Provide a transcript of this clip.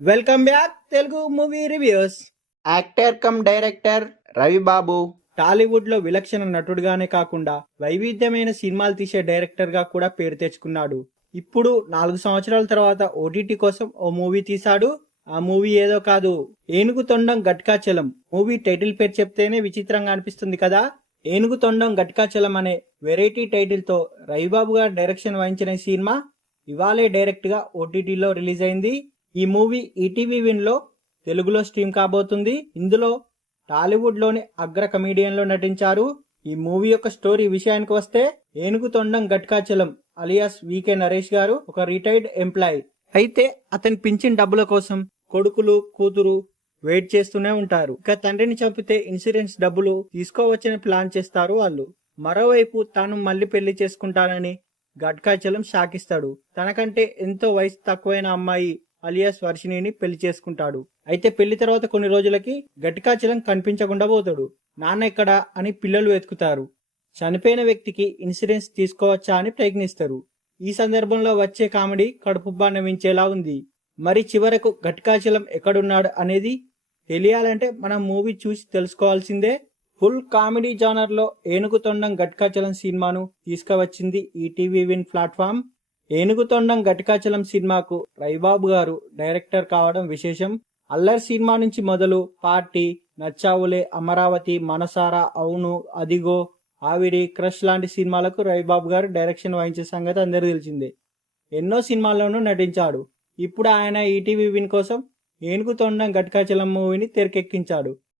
Welcome back Telugu movie reviews. Actor come director Ravibabu Tollywood లో విలక్షణ నటుడుగానే కాకుండా వైవిధ్యమైన సినిమాలు తీసే డైరెక్టర్ గా కూడా పేరు తెచ్చుకున్నాడు. ఇప్పుడు 4 సంవత్సరాల తర్వాత ఓటీటీ కోసం ఓ మూవీ తీశాడు. ఆ మూవీ ఏదో కాదు, ఏనుగు తొండం గట్కాచలం. మూవీ టైటిల్ పేరు చెప్తేనే విచిత్రంగా అనిపిస్తుంది కదా. ఏనుగు తొండం గట్కాచలం అనే వెరైటీ టైటిల్ తో రవిబాబు గారు డైరెక్షన్ వహించిన ఈ సినిమా ఇవాళే డైరెక్ట్ గా ఓటీటీలో రిలీజ్ అయింది. ఈ మూవీ ఈటీవీ విన్ లో తెలుగులో స్ట్రీమ్ కాబోతుంది. ఇందులో టాలీవుడ్ లోని అగ్ర కమీడియన్లు నటించారు. ఈ మూవీ యొక్క స్టోరీ విషయానికి వస్తే, ఏనుగు తొండం గట్కాచలం అలియాస్ వికే నరేష్ గారు ఒక రిటైర్డ్ ఎంప్లాయీ. అయితే అతని పింఛన్ డబ్బుల కోసం కొడుకులు కూతురు వెయిట్ చేస్తూనే ఉంటారు. ఇక తండ్రిని చంపితే ఇన్సూరెన్స్ డబ్బులు తీసుకోవచ్చని ప్లాన్ చేస్తారు వాళ్ళు. మరోవైపు తాను మళ్ళీ పెళ్లి చేసుకుంటానని గట్కాచలం షాకిస్తాడు. తనకంటే ఎంతో వయసు తక్కువైన అమ్మాయి అలియాస్ వర్షిణిని పెళ్లి చేసుకుంటాడు. అయితే పెళ్లి తర్వాత కొన్ని రోజులకి గట్కాచలం కనిపించకుండా పోతాడు. నాన్న ఎక్కడా అని పిల్లలు వెతుకుతారు. చనిపోయిన వ్యక్తికి ఇన్సూరెన్స్ తీసుకోవచ్చా అని ప్రయత్నిస్తారు. ఈ సందర్భంలో వచ్చే కామెడీ కడుపుబ్బా నవ్వించేలా ఉంది. మరి చివరకు గట్కాచలం ఎక్కడున్నాడు అనేది తెలియాలంటే మనం మూవీ చూసి తెలుసుకోవాల్సిందే. ఫుల్ కామెడీ జానర్ లో ఏనుగు తొండం గట్కాచలం సినిమాను తీసుకువచ్చింది ఈటీవీ విన్ ప్లాట్ఫామ్. ఏనుగు తొండం గట్కాచలం సినిమాకు రవిబాబు గారు డైరెక్టర్ కావడం విశేషం. అల్లరి సినిమా నుంచి మొదలు పార్టీ, నచ్చావులే, అమరావతి, మనసారా, అవును, అదిగో, ఆవిరి, క్రష్ లాంటి సినిమాలకు రవిబాబు గారు డైరెక్షన్ వహించే సంగతి అందరూ తెలిసిందే. ఎన్నో సినిమాల్లోనూ నటించాడు. ఇప్పుడు ఆయన ఈటీవీ విన్ కోసం ఏనుగు తొండం గట్కాచలం మూవీని తెరకెక్కించాడు.